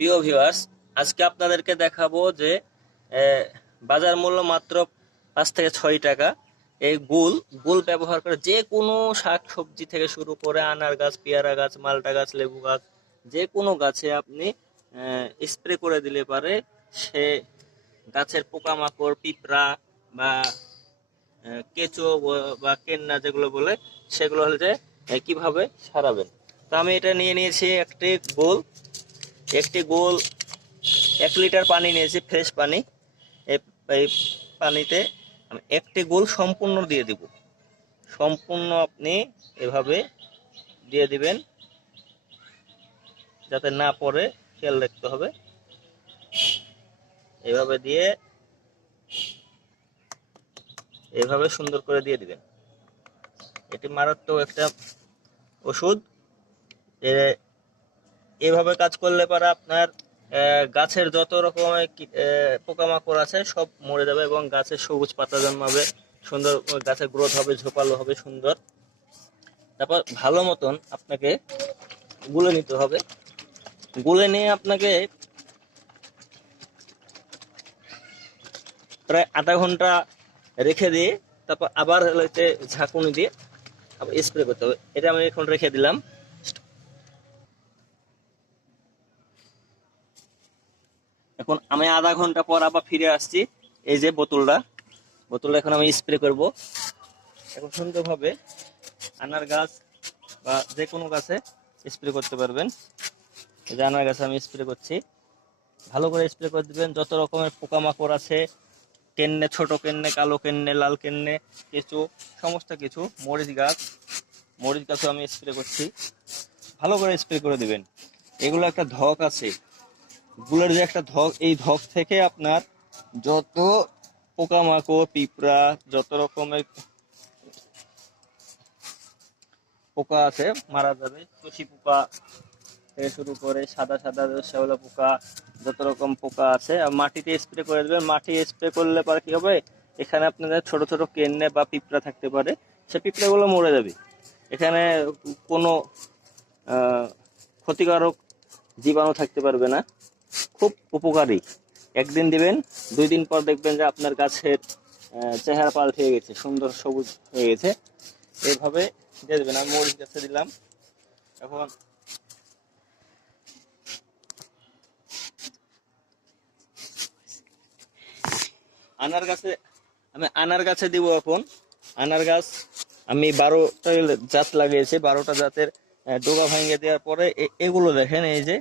প্রিয় ভিউয়ার্স, আজকে আপনাদেরকে দেখাবো যে আহ, বাজার মূল্য মাত্র 5 থেকে 6 টাকা। এই গুল ব্যবহার করে যে কোনো শাক সবজি থেকে শুরু করে আনার গাছ, পেয়ারা গাছ, মালটা গাছ, লেবু গাছ, যে কোনো গাছে আপনি স্প্রে করে দিলে পারে সে গাছের পোকামাকড়, পিঁপড়া বা কেঁচো বা কেন্না যেগুলো বলে সেগুলো হলে যে কিভাবে সারাবেন। তো আমি এটা নিয়ে নিয়েছি একটি গোল 1 লিটার পানি নিয়েছি, ফ্রেশ পানি। এই এই পানিতে আমি একটি গোল সম্পূর্ণ দিয়ে দিব। সম্পূর্ণ আপনি এভাবে দিয়ে দিবেন, যাতে না পড়ে খেয়াল রাখতে হবে। এভাবে দিয়ে এভাবে সুন্দর করে দিয়ে দিবেন। এটি মারাত্মক একটা ওষুধ। এভাবে কাজ করলে পরে আপনার গাছের যত রকমের পোকামাকড় আছে সব মরে যাবে এবং গাছের সবুজ পাতা জন্মাবে, সুন্দর গাছের গ্রোথ হবে, ঝোপালো হবে সুন্দর। তারপর ভালো মতন আপনাকে গুলে নিতে হবে। গুলে নিয়ে আপনাকে প্রায় আধা ঘন্টা রেখে দিয়ে তারপর আবার হচ্ছে ঝাঁকুনি দিয়ে আবার স্প্রে করতে হবে। এটা আমি এখন রেখে দিলাম। এখন আমি আধা ঘন্টা পর আবার ফিরে আসছি। এই যে বোতলটা এখন আমি স্প্রে করব। এখন সুন্দরভাবে আনার গাছ বা যে কোনো গাছে স্প্রে করতে পারবেন। এই যে আনার গাছে আমি স্প্রে করছি। ভালো করে স্প্রে করে দিবেন। যত রকমের পোকামাকড় আছে, কেন্নে, ছোট কেন্নে, কালো কেন্নে, লাল কেন্নে, কেঁচো, সমস্ত কিছু, মরিচ গাছও আমি স্প্রে করছি। ভালো করে স্প্রে করে দিবেন। এগুলো একটা ধক আছে, গুলের যে একটা ধক, এই ধক থেকে আপনার যত পোকামাকড়, পিঁপড়া, যত রকমের পোকা আছে মারা যাবে। শশি পোকা থেকে শুরু করে সাদা সাদা শ্যাওলা পোকা, যত রকম পোকা আছে। আর মাটিতে স্প্রে করে দেবেন। মাটি স্প্রে করলে পরে কি হবে, এখানে আপনাদের ছোট ছোট কেন্নে বা পিঁপড়া থাকতে পারে, সে পিঁপড়াগুলো মরে যাবে। এখানে কোনো ক্ষতিকারক জীবাণু থাকতে পারবে না। খুব উপকারী। একদিন দিবেন, 2 দিন পর দেখবেন যে আপনার গাছের চেহারা পাল্টে গেছে, সুন্দর সবুজ হয়ে গেছে। এইভাবে দিয়ে দেবেন। আমি মরিচ গাছে দিলাম। এখন আনার গাছে দিব। এখন আনার গাছ আমি 12টা জাত লাগিয়েছি। 12টা জাতের ডোগা ভেঙে দেওয়ার পরে এগুলো দেখেন, এই যে